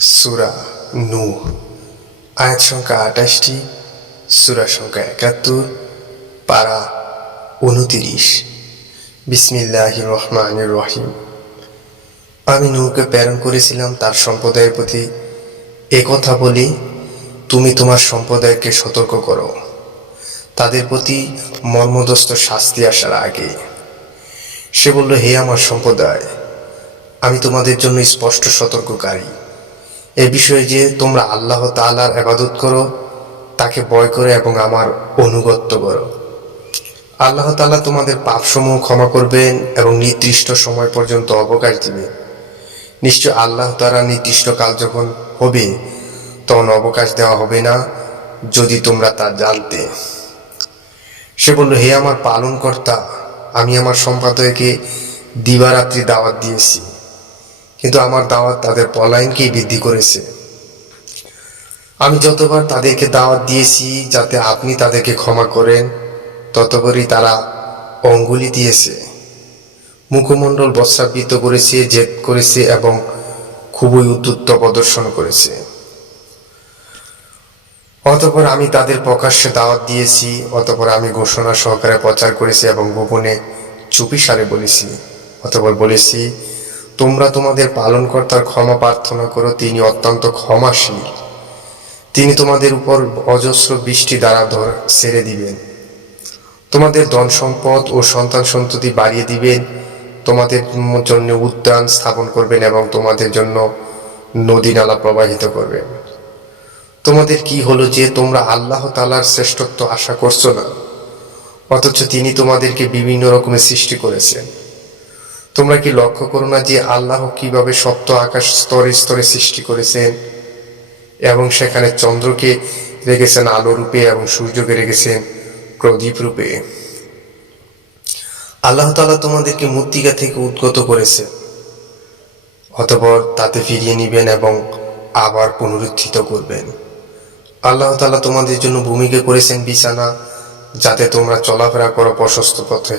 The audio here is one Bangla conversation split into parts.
সুরা নূহ, আয়াত সংখ্যা আঠাশটি সুরা সংখ্যা একাত্তর, পারা উনতিরিশ। বিসমিল্লাহ রহমান রহিম। আমি নূহকে প্রেরণ করেছিলাম তার সম্প্রদায়ের প্রতি। কথা বলি, তুমি তোমার সম্প্রদায়কে সতর্ক করো। তাদের প্রতি মর্মদস্ত শাস্তি আসার আগে। সে বলল, হে আমার সম্প্রদায়, আমি তোমাদের জন্য স্পষ্ট সতর্ককারী। এ বিষয়ে যে তোমরা আল্লাহ তাআলার আবাদত করো, তাকে ভয় করে এবং আমার অনুগত্য করো। আল্লাহ তাআলা তোমাদের পাপসমূহ ক্ষমা করবেন এবং নির্দিষ্ট সময় পর্যন্ত অবকাশ দিবেন। নিশ্চয় আল্লাহ তাআলা নির্দিষ্ট কাল যখন হবে, তখন অবকাশ দেওয়া হবে না, যদি তোমরা তা জানতে। সে বলল, হে আমার পালনকর্তা, আমি আমার সম্পাদককে দিবারাত্রি দাওয়াত দিয়েছি। কিন্তু আমার দাওয়াত তাদের পলায়নকেই বৃদ্ধি করেছে। আমি যতবার তাদেরকে দাওয়াত দিয়েছি যাতে আপনি তাদেরকে ক্ষমা করেন, ততবারই তারা অঙ্গুলি দিয়েছে। মুখমণ্ডল বস্ত্রাবৃত করেছে, জেদ করেছে এবং খুবই উদ্যুত্ত প্রদর্শন করেছে। অতপর আমি তাদের প্রকাশ্যে দাওয়াত দিয়েছি, অতপর আমি ঘোষণা সহকারে প্রচার করেছি এবং গোপনে চুপি সারে বলেছি, অতপর বলেছি তোমরা তোমাদের পালনকর্তার ক্ষমা প্রার্থনা করো, তিনি অত্যন্ত ক্ষমাশীল। তিনি তোমাদের উপর অজস্র বৃষ্টি দ্বারা ছেড়ে দিবেন। তোমাদের ধন সম্পদ ও সন্তান সন্ততি বাড়িয়ে দিবেন, তোমাদের জন্য উদ্যান স্থাপন করবেন এবং তোমাদের জন্য নদী নালা প্রবাহিত করবেন। তোমাদের কি হলো যে তোমরা আল্লাহ তালার শ্রেষ্ঠত্ব আশা করছ না? অথচ তিনি তোমাদেরকে বিভিন্ন রকমের সৃষ্টি করেছেন। তোমরা কি লক্ষ্য করো না যে আল্লাহ কীভাবে সপ্ত আকাশ স্তরে স্তরে সৃষ্টি করেছেন এবং সেখানে চন্দ্রকে রেখেছেন, আলো রূপে এবং সূর্যকে রেখেছেন, প্রদীপ রূপে? আল্লাহ তালা তোমাদেরকে মূর্তিকা থেকে উদ্গত করেছে, অতপর তাতে ফিরিয়ে নিবেন এবং আবার পুনরুত্থিত করবেন। আল্লাহ তালা তোমাদের জন্য ভূমিকা করেছেন বিছানা, যাতে তোমরা চলাফেরা করো প্রশস্ত পথে।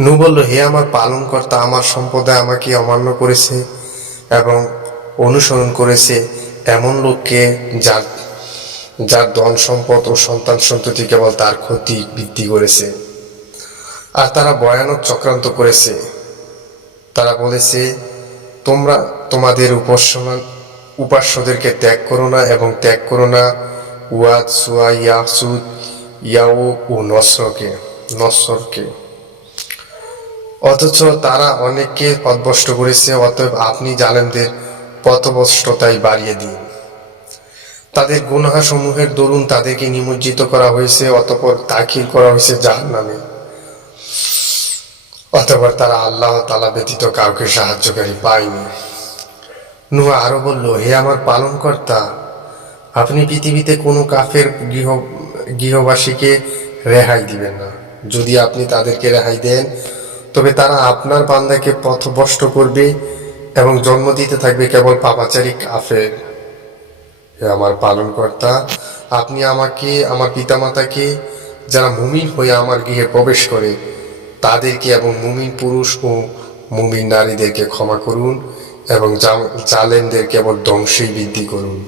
নু বলল, হে আমার পালনকর্তা, আমার সম্প্রদায় আমাকে অমান্য করেছে এবং অনুসরণ করেছে এমন লোককে যার যার ধন সম্পদ ও সন্তান সন্ততি কেবল তার ক্ষতি বৃদ্ধি করেছে। আর তারা ভয়ানক চক্রান্ত করেছে। তারা বলেছে, তোমরা তোমাদের উপাসনা, উপাস্যদেরকে ত্যাগ করো না এবং ত্যাগ করো না ওয়াদ সুয়া ইয়াসুদ ইয়াও ও নসরকে নসরকে। অথচ তারা অনেককে পদভষ্ট করেছে, অতএব আপনি জালেমদের পথভ্রষ্টতাই বাড়িয়ে দিন। তাদের গুনাহসমূহের দরুন তাদেরকে নিমজ্জিত করা হয়েছে, অতপর দাখিল করা হয়েছে জাহান নামে অতপর তারা আল্লাহ তালা ব্যতীত কাউকে সাহায্যকারী পায়নি। নুয়া আরও বলল, হে আমার পালনকর্তা, আপনি পৃথিবীতে কোনো কাফের গৃহ, গৃহবাসীকে রেহাই দিবেন না। যদি আপনি তাদেরকে রেহাই দেন তবে তারা আপনার বান্দাকে পথভ্রষ্ট করবে এবং জন্ম দিতে থাকবে কেবল পাপাচারী কাফের। হে আমার পালনকর্তা, আপনি আমাকে, আমার পিতামাতাকে, যারা মুমিন হয়ে আমার গৃহে প্রবেশ করে, তাদেরকে এবং মুমিন পুরুষ ও মুমিন নারীদেরকে ক্ষমা করুন এবং জালেমদের কেবল ধ্বংসই বৃদ্ধি করুন।